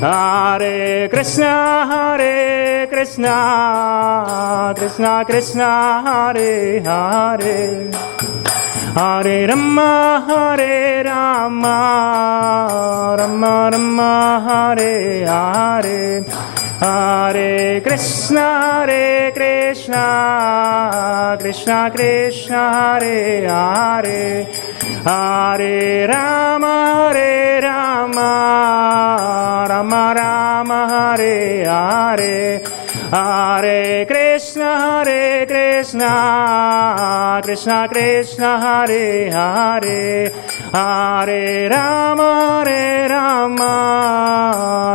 Hare Krishna, Krishna Krishna, Hare Hare, Hare Rama, Rama Rama, Hare Hare, Hare Krishna, Krishna Krishna, Hare Hare, Hare Rama, Rama Rama, Hare Hare, Hare Krishna, Krishna Krishna, Hare Hare, Hare Rama,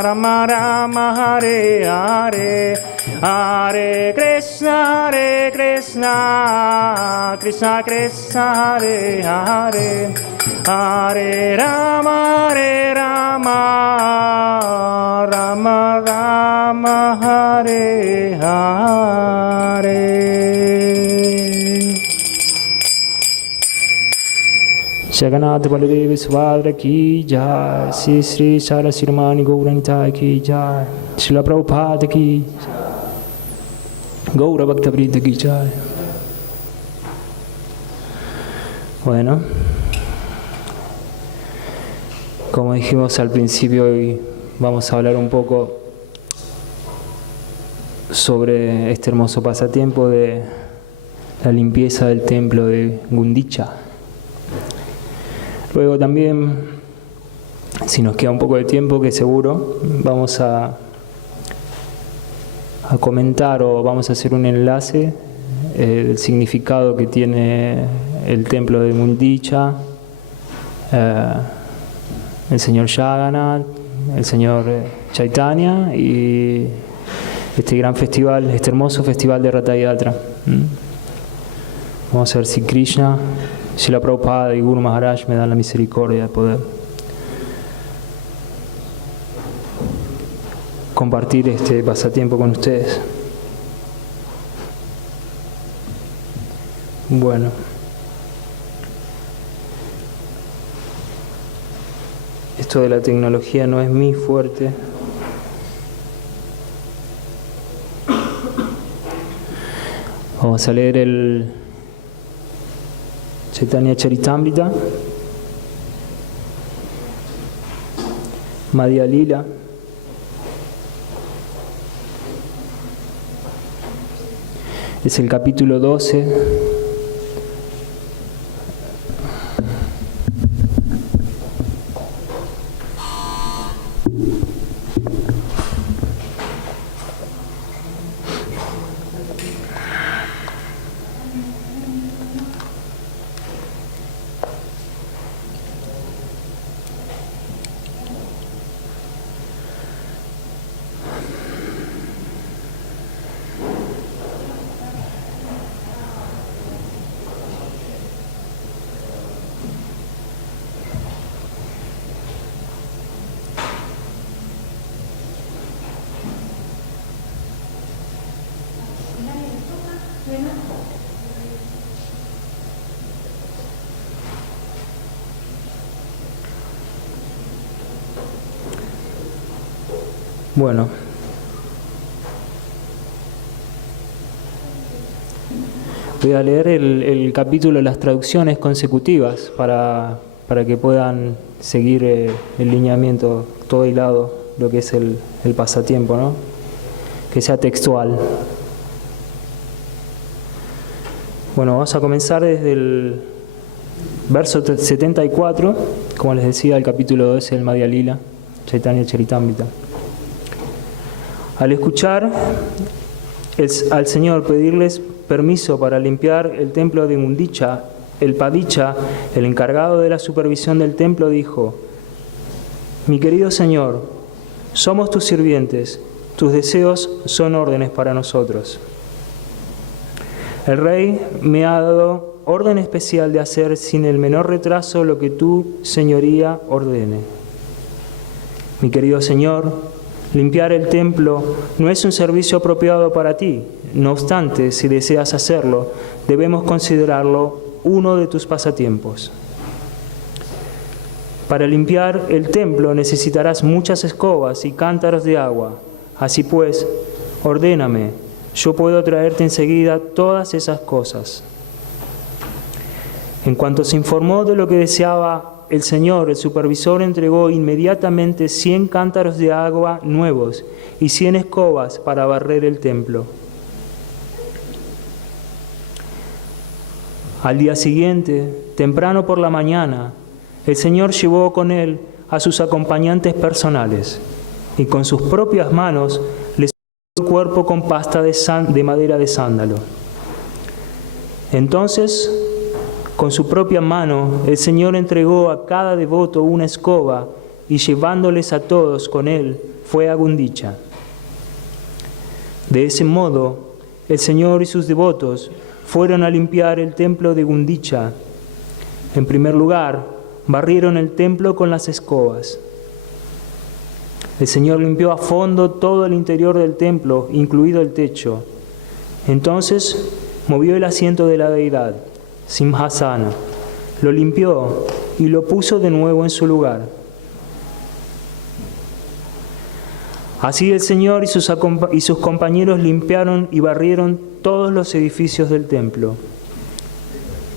Rama Rama, Hare Hare, Hare Krishna, Krishna Krishna, Hare Hare, Hare Rama, Rama Rama, Hare Hare. Jagannath Baladev Subhadra ki jai, Sri Sri Sarasirmani Gauranta ki jai, Srila Prabhupada ki jai, Gaura Bhakta Vrinda ki jai. Bueno, como dijimos al principio, hoy vamos a hablar un poco sobre este hermoso pasatiempo de la limpieza del templo de Gundicha. Luego también, si nos queda un poco de tiempo, que seguro, vamos a comentar o vamos a hacer un enlace del significado que tiene el templo de Gundicha, el señor Jagannath, el señor Chaitanya y este gran festival, este hermoso festival de Ratha Yatra. Vamos a ver si Krishna, Srila Prabhupada y Guru Maharaj me dan la misericordia de poder compartir este pasatiempo con ustedes. Bueno. Esto de la tecnología no es mi fuerte. Vamos a leer el Chaitanya Charitamrita, Madhya Lila. Es el capítulo 12. Bueno, voy a leer el capítulo de las traducciones consecutivas para que puedan seguir el lineamiento todo hilado, lo que es el pasatiempo, ¿no? Que sea textual. Bueno, vamos a comenzar desde el verso 74, como les decía, el capítulo 12 del Madhya Lila, Chaitanya Charitamrita. Al escuchar al Señor pedirles permiso para limpiar el templo de Gundicha, el Padicha, el encargado de la supervisión del templo, dijo: Mi querido Señor, somos tus sirvientes, tus deseos son órdenes para nosotros. El rey me ha dado orden especial de hacer sin el menor retraso lo que tu señoría ordene. Mi querido Señor, limpiar el templo no es un servicio apropiado para ti. No obstante, si deseas hacerlo, debemos considerarlo uno de tus pasatiempos. Para limpiar el templo necesitarás muchas escobas y cántaros de agua. Así pues, ordéname, yo puedo traerte enseguida todas esas cosas. En cuanto se informó de lo que deseaba el Señor, el supervisor entregó inmediatamente 100 cántaros de agua nuevos y 100 escobas para barrer el templo. Al día siguiente, temprano por la mañana, el Señor llevó con él a sus acompañantes personales y con sus propias manos les ungió el cuerpo con pasta de madera de sándalo. Entonces, con su propia mano, el Señor entregó a cada devoto una escoba y llevándoles a todos con él, fue a Gundicha. De ese modo, el Señor y sus devotos fueron a limpiar el templo de Gundicha. En primer lugar, barrieron el templo con las escobas. El Señor limpió a fondo todo el interior del templo, incluido el techo. Entonces, movió el asiento de la deidad, Simhasana, lo limpió y lo puso de nuevo en su lugar. Así el Señor y sus compañeros limpiaron y barrieron todos los edificios del templo,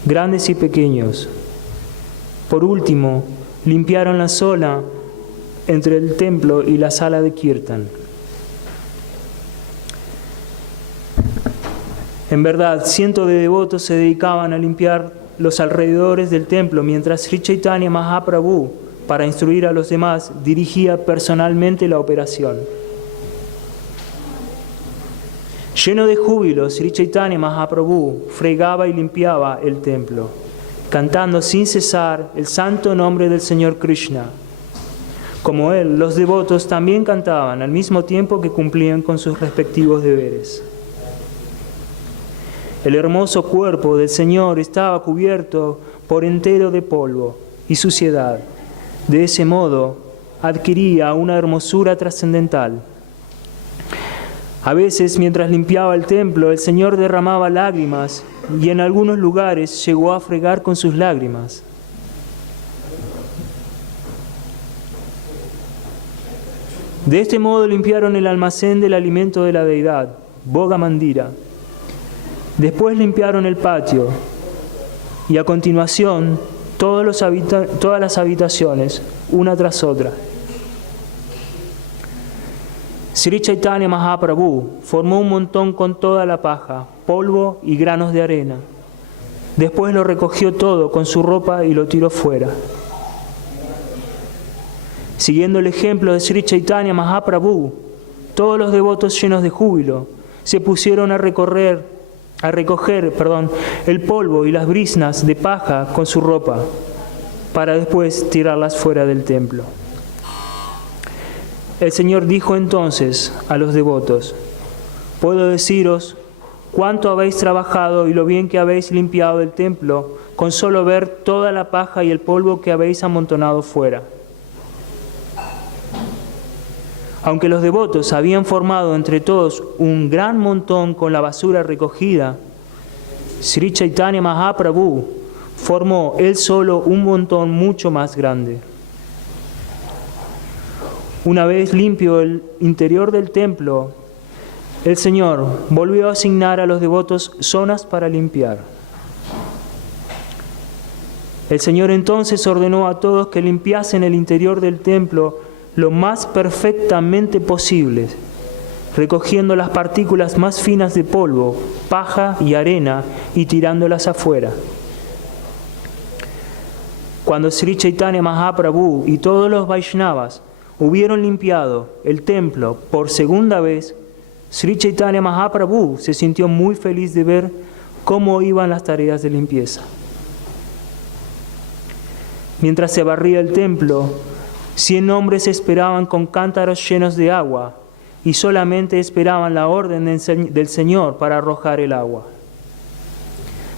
grandes y pequeños. Por último, limpiaron la zona entre el templo y la sala de Kirtan. En verdad, cientos de devotos se dedicaban a limpiar los alrededores del templo, mientras Sri Chaitanya Mahaprabhu, para instruir a los demás, dirigía personalmente la operación. Lleno de júbilo, Sri Chaitanya Mahaprabhu fregaba y limpiaba el templo, cantando sin cesar el santo nombre del Señor Krishna. Como él, los devotos también cantaban al mismo tiempo que cumplían con sus respectivos deberes. El hermoso cuerpo del Señor estaba cubierto por entero de polvo y suciedad. De ese modo, adquiría una hermosura trascendental. A veces, mientras limpiaba el templo, el Señor derramaba lágrimas y en algunos lugares llegó a fregar con sus lágrimas. De este modo limpiaron el almacén del alimento de la deidad, Boga Mandira. Después limpiaron el patio y a continuación todas las habitaciones, una tras otra. Sri Chaitanya Mahaprabhu formó un montón con toda la paja, polvo y granos de arena. Después lo recogió todo con su ropa y lo tiró fuera. Siguiendo el ejemplo de Sri Chaitanya Mahaprabhu, todos los devotos llenos de júbilo se pusieron a recoger el polvo y las briznas de paja con su ropa, para después tirarlas fuera del templo. El Señor dijo entonces a los devotos: puedo deciros cuánto habéis trabajado y lo bien que habéis limpiado el templo con solo ver toda la paja y el polvo que habéis amontonado fuera. Aunque los devotos habían formado entre todos un gran montón con la basura recogida, Sri Chaitanya Mahaprabhu formó él solo un montón mucho más grande. Una vez limpio el interior del templo, el Señor volvió a asignar a los devotos zonas para limpiar. El Señor entonces ordenó a todos que limpiasen el interior del templo lo más perfectamente posible, recogiendo las partículas más finas de polvo, paja y arena y tirándolas afuera. Cuando Sri Chaitanya Mahaprabhu y todos los Vaishnavas hubieron limpiado el templo por segunda vez, Sri Chaitanya Mahaprabhu se sintió muy feliz de ver cómo iban las tareas de limpieza. Mientras se barría el templo, 100 hombres esperaban con cántaros llenos de agua y solamente esperaban la orden del Señor para arrojar el agua.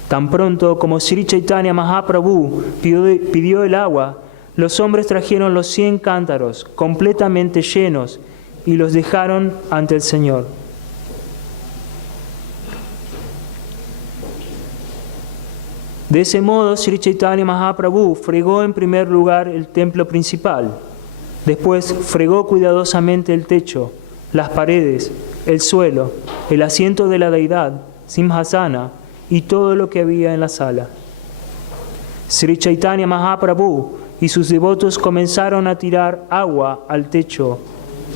Tan pronto como Sri Chaitanya Mahaprabhu pidió el agua, los hombres trajeron los 100 cántaros completamente llenos y los dejaron ante el Señor. De ese modo, Sri Chaitanya Mahaprabhu fregó en primer lugar el templo principal. Después fregó cuidadosamente el techo, las paredes, el suelo, el asiento de la deidad, Simhasana, y todo lo que había en la sala. Sri Chaitanya Mahaprabhu y sus devotos comenzaron a tirar agua al techo.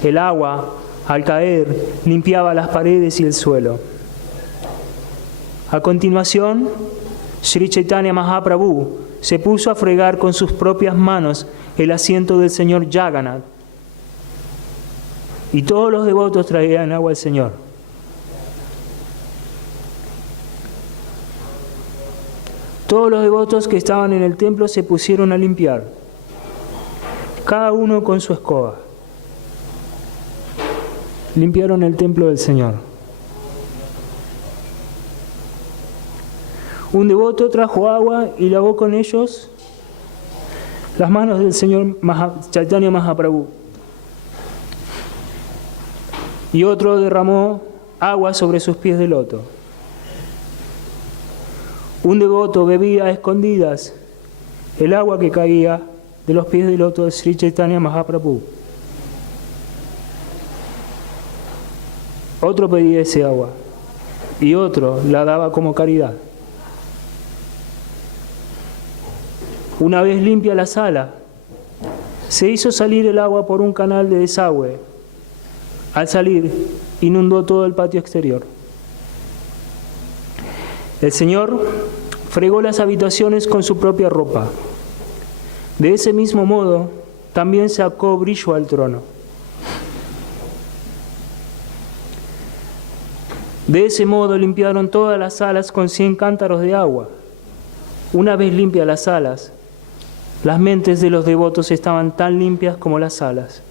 El agua, al caer, limpiaba las paredes y el suelo. A continuación, Sri Chaitanya Mahaprabhu se puso a fregar con sus propias manos el asiento del Señor Jagannath. Y todos los devotos traían agua al Señor. Todos los devotos que estaban en el templo se pusieron a limpiar, cada uno con su escoba. Limpiaron el templo del Señor. Un devoto trajo agua y lavó con ellos las manos del Señor Chaitanya Mahaprabhu. Y otro derramó agua sobre sus pies de loto. Un devoto bebía a escondidas el agua que caía de los pies de loto de Sri Chaitanya Mahaprabhu. Otro pedía ese agua y otro la daba como caridad. Una vez limpia la sala, se hizo salir el agua por un canal de desagüe. Al salir, inundó todo el patio exterior. El Señor fregó las habitaciones con su propia ropa. De ese mismo modo, también sacó brillo al trono. De ese modo limpiaron todas las salas con 100 cántaros de agua. Una vez limpias las salas, las mentes de los devotos estaban tan limpias como las salas.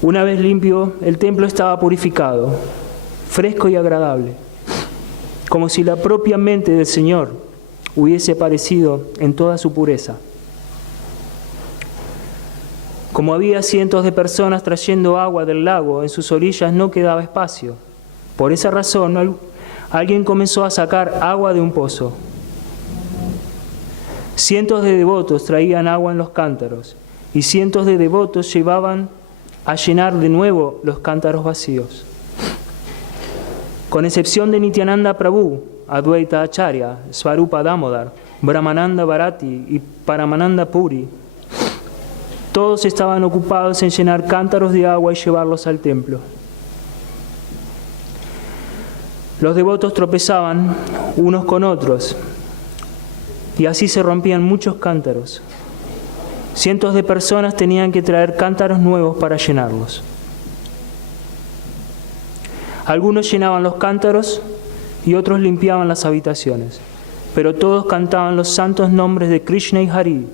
Una vez limpio, el templo estaba purificado, fresco y agradable, como si la propia mente del Señor hubiese aparecido en toda su pureza. Como había cientos de personas trayendo agua del lago, en sus orillas no quedaba espacio. Por esa razón, alguien comenzó a sacar agua de un pozo. Cientos de devotos traían agua en los cántaros, y cientos de devotos llevaban a llenar de nuevo los cántaros vacíos. Con excepción de Nityananda Prabhu, Advaita Acharya, Svarupa Damodar, Brahmananda Bharati y Paramananda Puri, todos estaban ocupados en llenar cántaros de agua y llevarlos al templo. Los devotos tropezaban unos con otros y así se rompían muchos cántaros. Cientos de personas tenían que traer cántaros nuevos para llenarlos. Algunos llenaban los cántaros y otros limpiaban las habitaciones, pero todos cantaban los santos nombres de Krishna y Hari.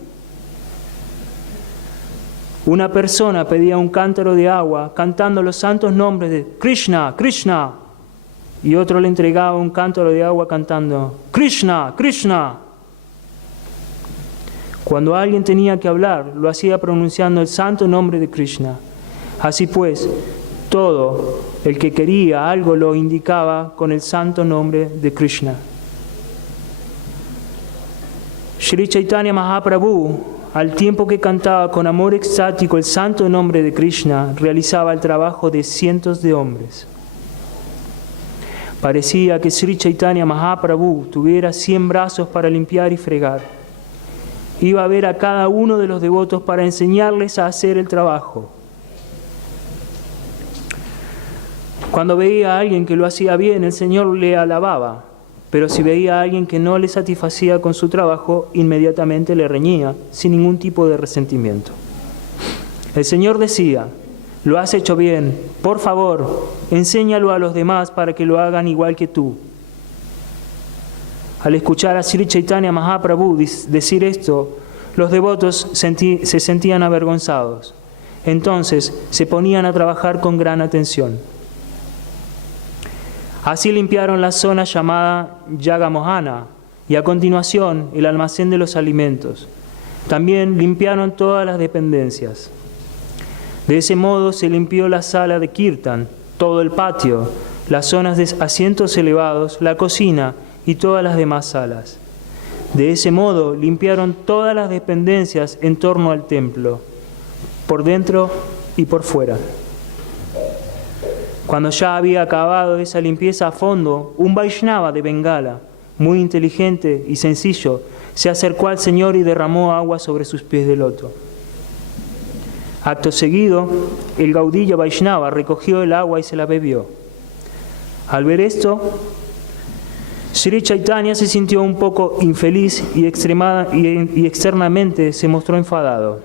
Una persona pedía un cántaro de agua cantando los santos nombres de Krishna, Krishna, y otro le entregaba un cántaro de agua cantando Krishna, Krishna. Cuando alguien tenía que hablar, lo hacía pronunciando el santo nombre de Krishna. Así pues, todo el que quería algo lo indicaba con el santo nombre de Krishna. Sri Chaitanya Mahaprabhu, al tiempo que cantaba con amor extático el santo nombre de Krishna, realizaba el trabajo de cientos de hombres. Parecía que Sri Chaitanya Mahaprabhu tuviera 100 brazos para limpiar y fregar. Iba a ver a cada uno de los devotos para enseñarles a hacer el trabajo. Cuando veía a alguien que lo hacía bien, el Señor le alababa, pero si veía a alguien que no le satisfacía con su trabajo, inmediatamente le reñía, sin ningún tipo de resentimiento. El Señor decía: lo has hecho bien, por favor, enséñalo a los demás para que lo hagan igual que tú. Al escuchar a Sri Chaitanya Mahaprabhu decir esto, los devotos se sentían avergonzados. Entonces se ponían a trabajar con gran atención. Así limpiaron la zona llamada Yagamohana y a continuación el almacén de los alimentos. También limpiaron todas las dependencias. De ese modo se limpió la sala de Kirtan, todo el patio, las zonas de asientos elevados, la cocina y todas las demás salas. De ese modo limpiaron todas las dependencias en torno al templo, por dentro y por fuera. Cuando ya había acabado esa limpieza a fondo, un Vaishnava de Bengala, muy inteligente y sencillo, se acercó al Señor y derramó agua sobre sus pies de loto. Acto seguido, el Gaudiya Vaishnava recogió el agua y se la bebió. Al ver esto, Sri Chaitanya se sintió un poco infeliz y externamente se mostró enfadado.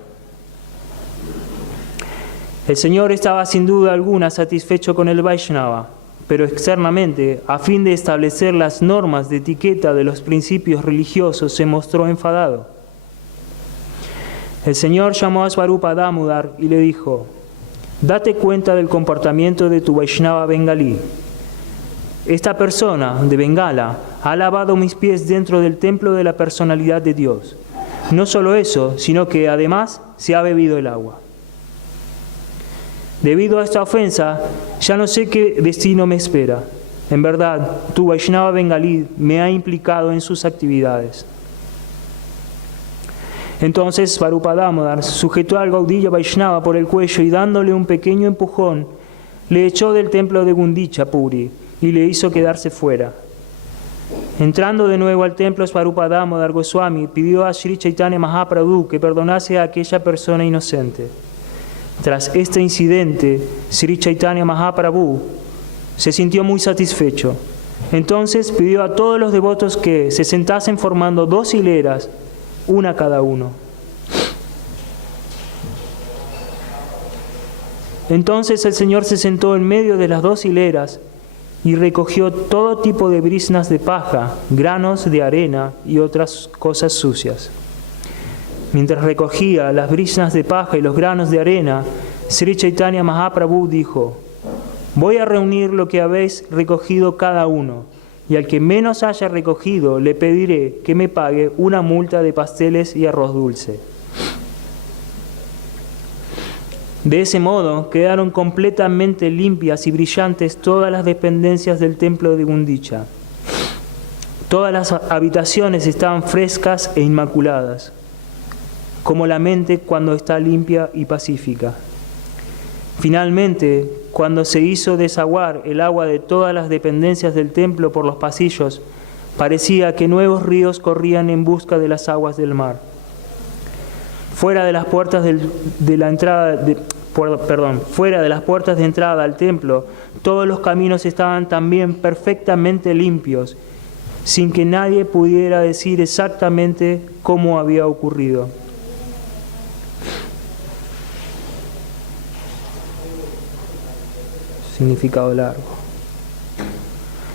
El Señor estaba sin duda alguna satisfecho con el Vaishnava, pero externamente, a fin de establecer las normas de etiqueta de los principios religiosos, se mostró enfadado. El Señor llamó a Svarupa Damodar y le dijo: «Date cuenta del comportamiento de tu Vaishnava bengalí. Esta persona de Bengala ha lavado mis pies dentro del templo de la personalidad de Dios. No solo eso, sino que además se ha bebido el agua. Debido a esta ofensa, ya no sé qué destino me espera. En verdad, tu Vaishnava bengalí me ha implicado en sus actividades». Entonces Svarupa Damodar sujetó al Gaudiya Vaishnava por el cuello y dándole un pequeño empujón, le echó del templo de Gundicha Puri y le hizo quedarse fuera. Entrando de nuevo al templo, Svarupa Damodar Goswami pidió a Sri Chaitanya Mahaprabhu que perdonase a aquella persona inocente. Tras este incidente, Sri Chaitanya Mahaprabhu se sintió muy satisfecho. Entonces pidió a todos los devotos que se sentasen formando 2 hileras, una cada uno. Entonces el Señor se sentó en medio de las 2 hileras y recogió todo tipo de briznas de paja, granos de arena y otras cosas sucias. Mientras recogía las briznas de paja y los granos de arena, Sri Chaitanya Mahaprabhu dijo: «Voy a reunir lo que habéis recogido cada uno, y al que menos haya recogido le pediré que me pague una multa de pasteles y arroz dulce». De ese modo quedaron completamente limpias y brillantes todas las dependencias del templo de Gundicha. Todas las habitaciones estaban frescas e inmaculadas, como la mente cuando está limpia y pacífica. Finalmente, cuando se hizo desaguar el agua de todas las dependencias del templo por los pasillos, parecía que nuevos ríos corrían en busca de las aguas del mar. Fuera de las puertas de entrada al templo, todos los caminos estaban también perfectamente limpios, sin que nadie pudiera decir exactamente cómo había ocurrido. Significado largo.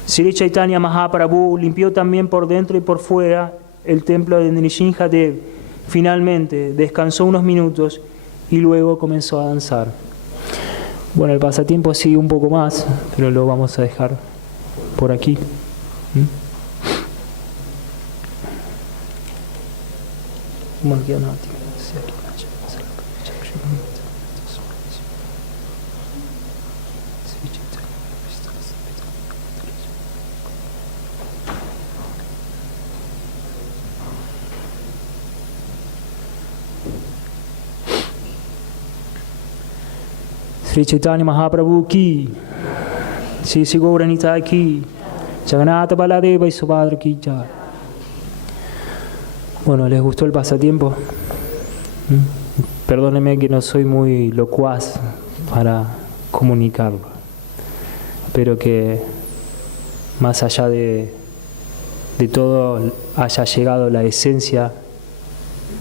Sri Chaitanya Mahaprabhu limpió también por dentro y por fuera el templo de Nrsimhadev. Finalmente descansó unos minutos y luego comenzó a danzar. Bueno, el pasatiempo sigue un poco más, pero lo vamos a dejar por aquí. Sri Chaitanya Mahaprabhu ki, Sri Gaura Nitai ki, Jagannatha Baladeva y Subhadra ki jai. Bueno, ¿les gustó el pasatiempo? Perdónenme que no soy muy locuaz para comunicarlo, pero que más allá de todo haya llegado la esencia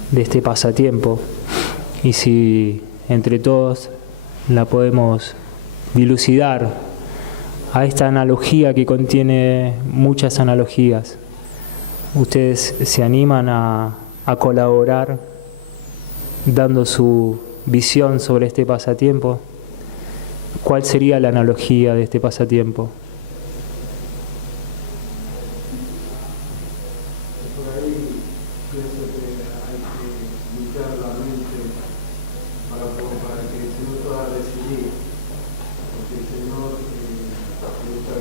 de este pasatiempo, y si entre todos la podemos dilucidar a esta analogía que contiene muchas analogías. ¿Ustedes se animan a colaborar dando su visión sobre este pasatiempo? ¿Cuál sería la analogía de este pasatiempo? Para que el Señor pueda decidir, porque el Señor le gusta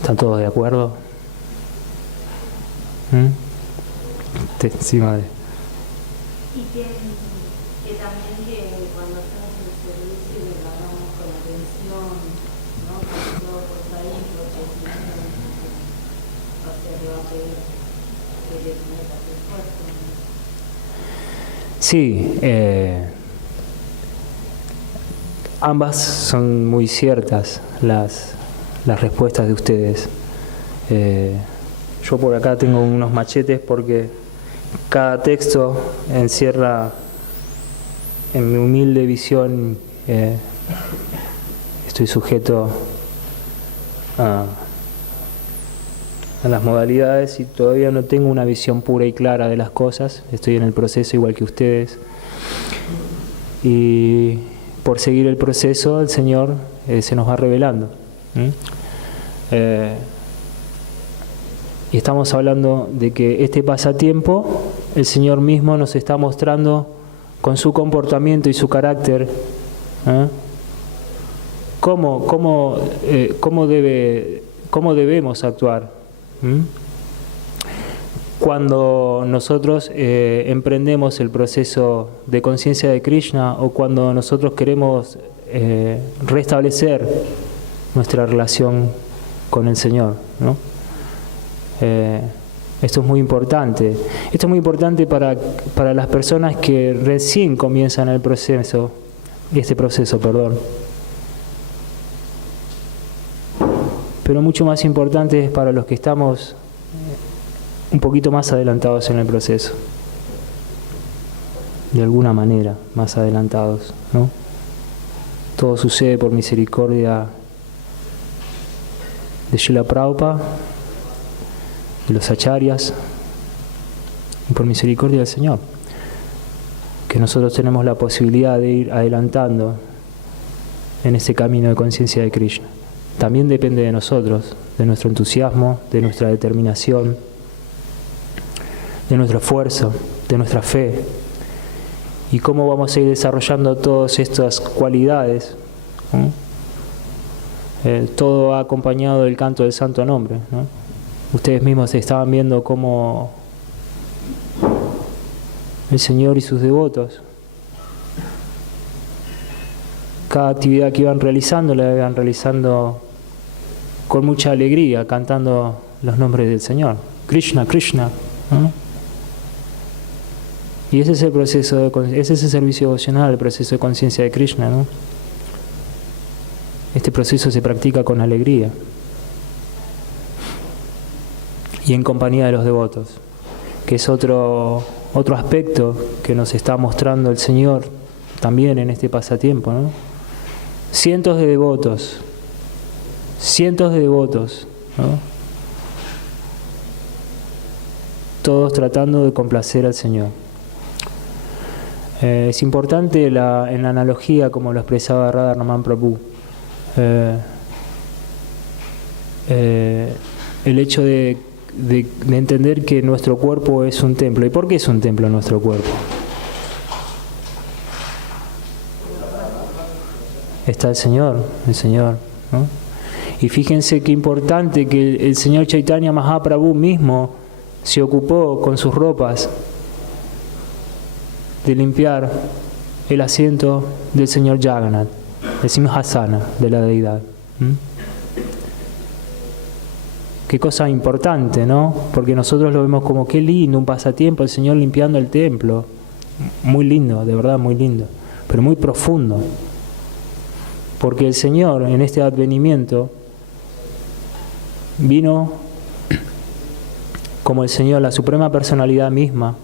¿Están todos de acuerdo? Encima de... Y que también que cuando hacemos el servicio que lo hagamos con atención, ¿no? Con todo por ahí, porque si no, o sea, le va a pedir que le metas esfuerzo, ¿no? Sí, ambas son muy ciertas las respuestas de ustedes. Yo por acá tengo unos machetes porque cada texto encierra, en mi humilde visión, estoy sujeto a las modalidades y todavía no tengo una visión pura y clara de las cosas. Estoy en el proceso igual que ustedes. Y por seguir el proceso, el Señor se nos va revelando. Y estamos hablando de que este pasatiempo, el Señor mismo nos está mostrando con su comportamiento y su carácter, cómo debemos actuar. Cuando nosotros emprendemos el proceso de conciencia de Krishna o cuando nosotros queremos restablecer nuestra relación con el Señor, ¿no? Esto es muy importante. Esto es muy importante para las personas que recién comienzan este proceso, perdón. Pero mucho más importante es para los que estamos un poquito más adelantados en el proceso. De alguna manera, más adelantados, ¿no? Todo sucede por misericordia de Srila Prabhupada, de los acharyas, y por misericordia del Señor, que nosotros tenemos la posibilidad de ir adelantando en ese camino de conciencia de Krishna. También depende de nosotros, de nuestro entusiasmo, de nuestra determinación, de nuestro esfuerzo, de nuestra fe, y cómo vamos a ir desarrollando todas estas cualidades, ¿no? Todo va acompañado del canto del santo nombre, ¿no? Ustedes mismos estaban viendo cómo el Señor y sus devotos, cada actividad que iban realizando, la iban realizando con mucha alegría, cantando los nombres del Señor. Krishna, Krishna, ¿no? Y ese es el proceso, ese es el servicio devocional, el proceso de conciencia de Krishna, ¿no? Este proceso se practica con alegría y en compañía de los devotos, que es otro aspecto que nos está mostrando el Señor también en este pasatiempo, ¿no? Cientos de devotos, ¿no? Todos tratando de complacer al Señor. Es importante en la analogía, como lo expresaba Radharraman Prabhu, el hecho de entender que nuestro cuerpo es un templo. ¿Y por qué es un templo nuestro cuerpo? Está el Señor, ¿no? Y fíjense qué importante que el Señor Chaitanya Mahaprabhu mismo se ocupó con sus ropas de limpiar el asiento del Señor Jagannath, el Simhasana de la deidad. Qué cosa importante, ¿no? Porque nosotros lo vemos como qué lindo, un pasatiempo, el Señor limpiando el templo. Muy lindo, de verdad muy lindo, pero muy profundo. Porque el Señor en este advenimiento vino como el Señor, la suprema personalidad misma,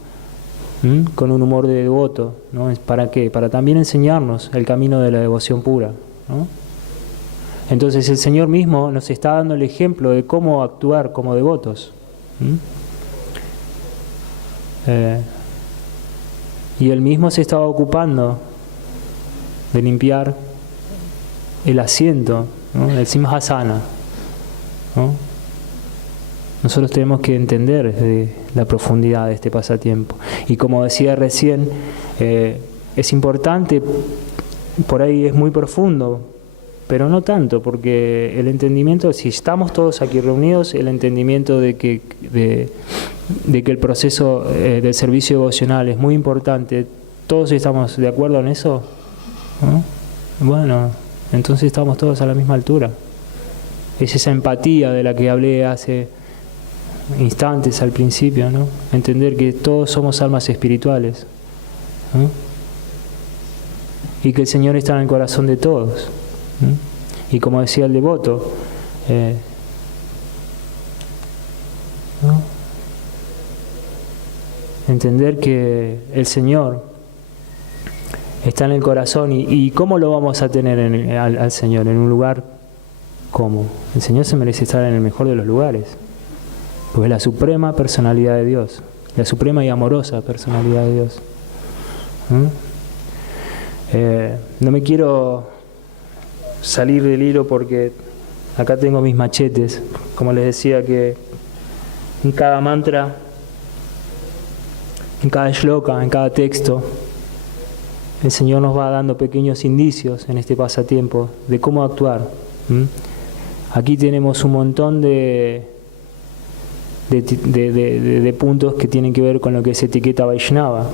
con un humor de devoto, ¿no? ¿Para qué? Para también enseñarnos el camino de la devoción pura, ¿no? Entonces el Señor mismo nos está dando el ejemplo de cómo actuar como devotos. Y Él mismo se estaba ocupando de limpiar el asiento, ¿no? El Simhasana, ¿no? Nosotros tenemos que entender la profundidad de este pasatiempo. Y como decía recién, es importante, por ahí es muy profundo, pero no tanto, porque el entendimiento, si estamos todos aquí reunidos, el entendimiento de que el proceso del servicio devocional es muy importante, ¿todos estamos de acuerdo en eso? ¿No? Bueno, entonces estamos todos a la misma altura. Es esa empatía de la que hablé hace instantes al principio, ¿no? Entender que todos somos almas espirituales, ¿no? Y que el Señor está en el corazón de todos, ¿no? Y como decía el devoto, ¿no? Entender que el Señor está en el corazón y ¿cómo lo vamos a tener al Señor? En un lugar como el Señor se merece estar en el mejor de los lugares, porque es la suprema personalidad de Dios, la suprema y amorosa personalidad de Dios. No me quiero salir del hilo porque acá tengo mis machetes, como les decía, que en cada mantra, en cada shloka, en cada texto, el Señor nos va dando pequeños indicios en este pasatiempo de cómo actuar. Aquí tenemos un montón de puntos que tienen que ver con lo que es etiqueta Vaishnava,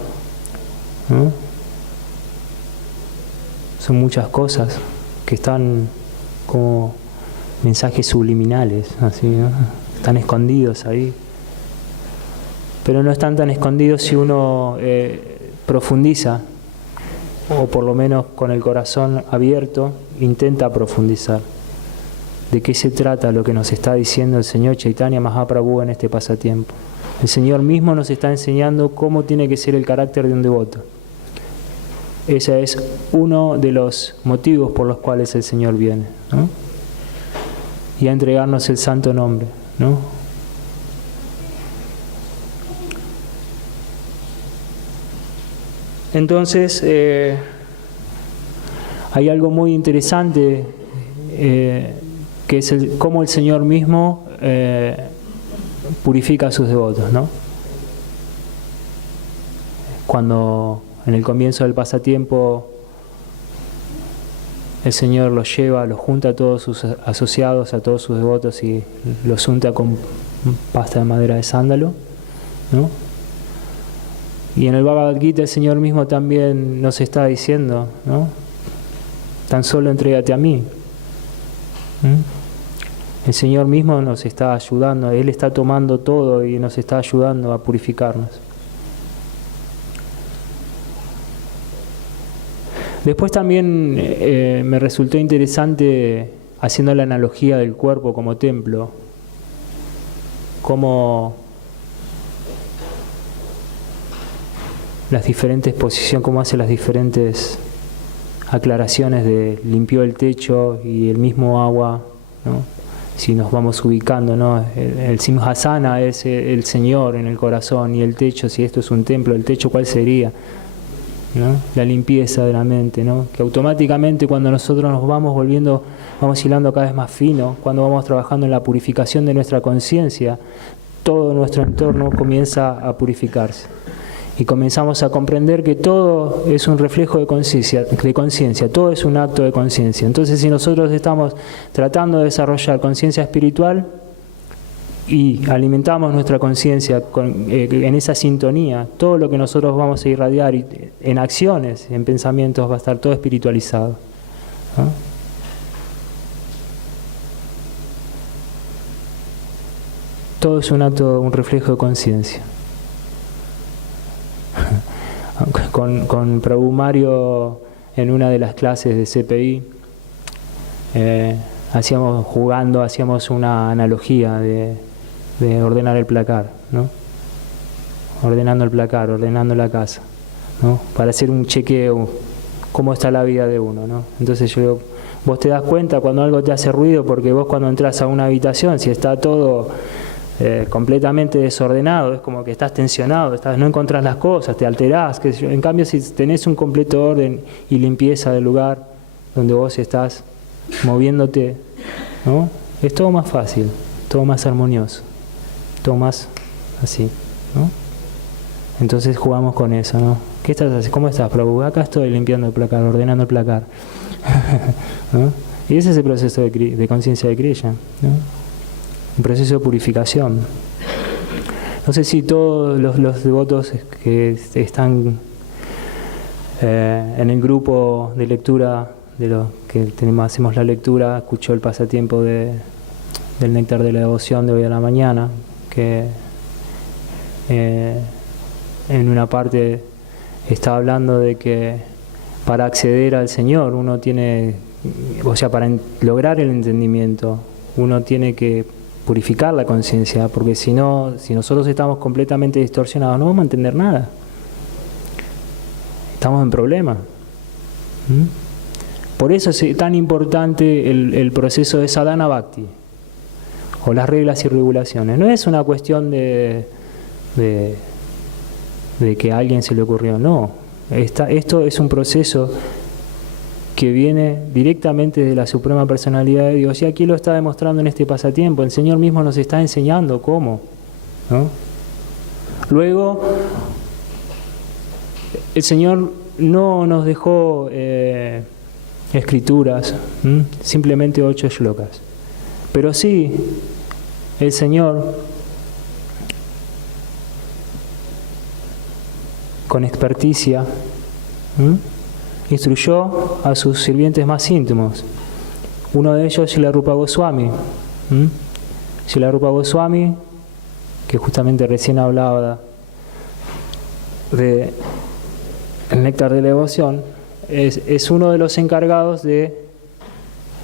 ¿no? Son muchas cosas que están como mensajes subliminales, así, ¿no? Están escondidos ahí. Pero no están tan escondidos si uno profundiza, o por lo menos con el corazón abierto, intenta profundizar. ¿De qué se trata lo que nos está diciendo el Señor Chaitanya Mahaprabhu en este pasatiempo? El Señor mismo nos está enseñando cómo tiene que ser el carácter de un devoto. Ese es uno de los motivos por los cuales el Señor viene, ¿no? Y a entregarnos el santo nombre, ¿no? Entonces, hay algo muy interesante, que es cómo el Señor mismo purifica a sus devotos, ¿no? Cuando en el comienzo del pasatiempo el Señor los lleva, los junta a todos sus asociados, a todos sus devotos y los unta con pasta de madera de sándalo, ¿no? Y en el Bhagavad Gita el Señor mismo también nos está diciendo, ¿no? Tan solo entrégate a mí. El Señor mismo nos está ayudando, Él está tomando todo y nos está ayudando a purificarnos. Después también me resultó interesante, haciendo la analogía del cuerpo como templo, cómo las diferentes posiciones, cómo hace las diferentes aclaraciones de limpió el techo y el mismo agua, ¿no? Si nos vamos ubicando, ¿no? El Simhasana es el Señor en el corazón, y el techo, si esto es un templo, el techo, ¿cuál sería? ¿No? La limpieza de la mente, ¿no? Que automáticamente cuando nosotros nos vamos volviendo, vamos hilando cada vez más fino, cuando vamos trabajando en la purificación de nuestra conciencia, todo nuestro entorno comienza a purificarse. Y comenzamos a comprender que todo es un reflejo de conciencia, todo es un acto de conciencia. Entonces, si nosotros estamos tratando de desarrollar conciencia espiritual y alimentamos nuestra conciencia en esa sintonía, todo lo que nosotros vamos a irradiar en acciones, en pensamientos, va a estar todo espiritualizado, ¿no? Todo es un acto, un reflejo de conciencia. Con Prabhu Mario, en una de las clases de CPI, hacíamos una analogía de ordenar el placar, ¿no? Ordenando el placar, ordenando la casa, ¿no? Para hacer un chequeo, cómo está la vida de uno, ¿no? Entonces yo digo, vos te das cuenta cuando algo te hace ruido, porque vos cuando entras a una habitación, si está todo completamente desordenado, es como que estás tensionado, no encontrás las cosas, te alterás. En cambio, si tenés un completo orden y limpieza del lugar donde vos estás moviéndote, ¿no? Es todo más fácil, todo más armonioso, todo más así, ¿no? Entonces jugamos con eso, ¿no? ¿Qué estás haciendo? ¿Cómo estás, Prabhu? Acá estoy limpiando el placar, ordenando el placar, ¿no? Y ese es el proceso de conciencia de Krishna, ¿no? Un proceso de purificación. No sé si todos los devotos que están en el grupo de lectura, de los que hacemos la lectura, escuchó el pasatiempo del néctar de la devoción de hoy a la mañana, que en una parte está hablando de que para acceder al Señor uno tiene, o sea, para lograr el entendimiento, uno tiene que purificar la conciencia, porque si no, si nosotros estamos completamente distorsionados, no vamos a entender nada. Estamos en problema. Por eso es tan importante el proceso de sadhana bhakti, o las reglas y regulaciones. No es una cuestión de que a alguien se le ocurrió, no. Esto es un proceso que viene directamente de la Suprema Personalidad de Dios, y aquí lo está demostrando en este pasatiempo. El Señor mismo nos está enseñando cómo, ¿no? Luego, el Señor no nos dejó escrituras, simplemente 8 shlokas, pero sí, el Señor, con experticia, instruyó a sus sirvientes más íntimos. Uno de ellos, Srila Rupa Goswami. Srila Rupa Goswami, que justamente recién hablaba de el néctar de la devoción, es uno de los encargados de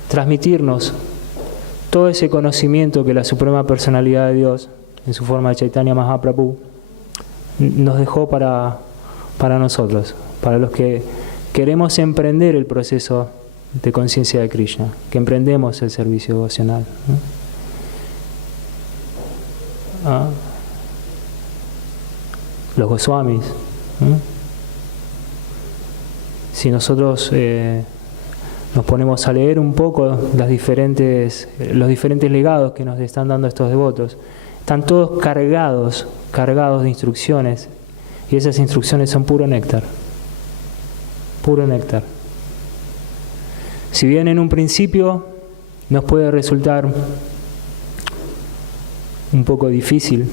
transmitirnos todo ese conocimiento que la Suprema Personalidad de Dios, en su forma de Chaitanya Mahaprabhu, nos dejó para nosotros, para los que queremos emprender el proceso de conciencia de Krishna, que emprendemos el servicio devocional, ¿no? Los Goswamis. Si nosotros nos ponemos a leer un poco los diferentes legados que nos están dando estos devotos, están todos cargados de instrucciones, y esas instrucciones son puro néctar. Puro néctar. Si bien en un principio nos puede resultar un poco difícil,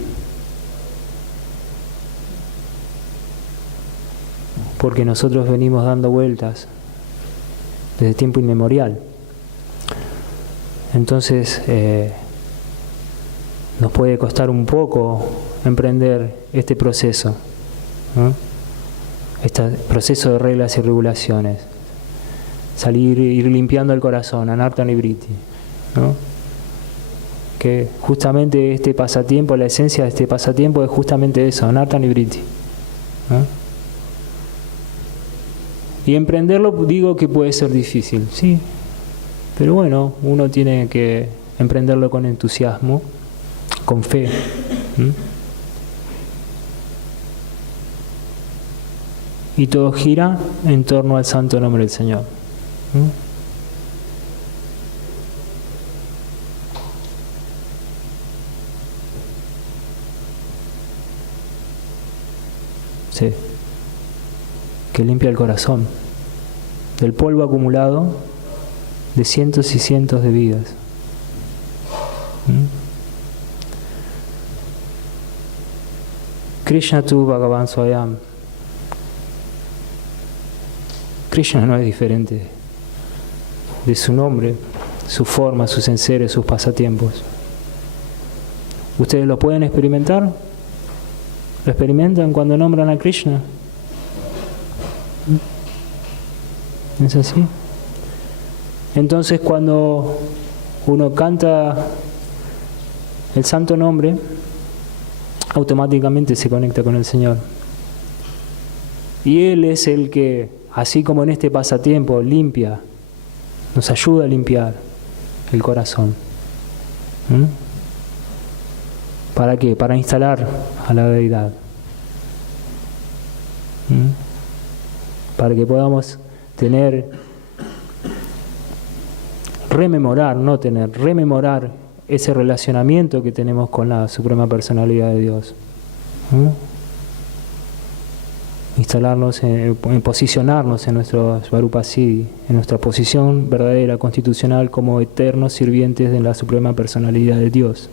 porque nosotros venimos dando vueltas desde tiempo inmemorial, entonces nos puede costar un poco emprender este proceso, ¿no? Este proceso de reglas y regulaciones, ir limpiando el corazón, anartha nivriti, ¿no? Que justamente este pasatiempo, la esencia de este pasatiempo es justamente eso, anartha nivriti, ¿no? Y emprenderlo, digo que puede ser difícil, sí, pero bueno, uno tiene que emprenderlo con entusiasmo, con fe. Y todo gira en torno al santo nombre del Señor. Sí. Que limpia el corazón del polvo acumulado de cientos y cientos de vidas. Krishna tu Bhagavan Swayam. Krishna no es diferente de su nombre, su forma, sus enseres, sus pasatiempos. ¿Ustedes lo pueden experimentar? ¿Lo experimentan cuando nombran a Krishna? ¿Es así? Entonces, cuando uno canta el santo nombre, automáticamente se conecta con el Señor. Y Él es el que, así como en este pasatiempo, limpia, nos ayuda a limpiar el corazón. ¿Para qué? Para instalar a la deidad. Para que podamos rememorar ese relacionamiento que tenemos con la Suprema Personalidad de Dios. instalarnos, en posicionarnos en nuestro Svarupa Siddhi, en nuestra posición verdadera, constitucional, como eternos sirvientes de la Suprema Personalidad de Dios.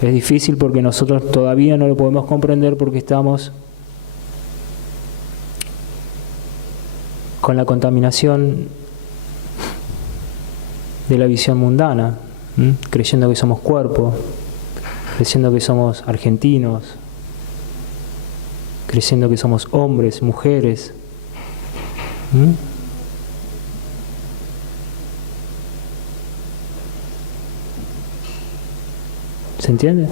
Es difícil porque nosotros todavía no lo podemos comprender porque estamos con la contaminación de la visión mundana, creyendo que somos cuerpo, creyendo que somos argentinos, creyendo que somos hombres, mujeres. ¿Se entiende?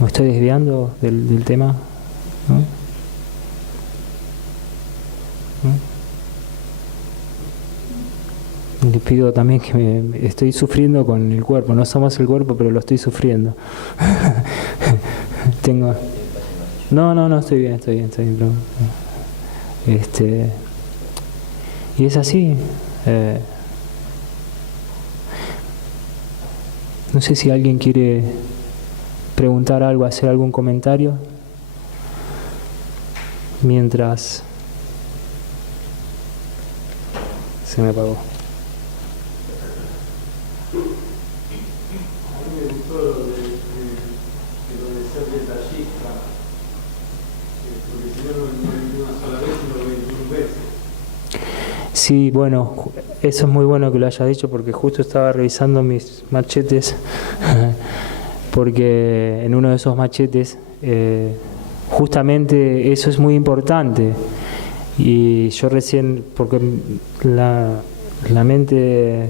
¿Me estoy desviando del tema? Le pido también que estoy sufriendo con el cuerpo. No somos el cuerpo, pero lo estoy sufriendo. Tengo... No, estoy bien. Y es así. No sé si alguien quiere preguntar algo, hacer algún comentario. Mientras se me apagó. A mí me gustó lo de ser detallista, porque si no lo vi una sola vez, lo vi 21 veces. Sí, bueno, eso es muy bueno que lo hayas dicho porque justo estaba revisando mis machetes porque en uno de esos machetes justamente eso es muy importante y yo recién, porque la mente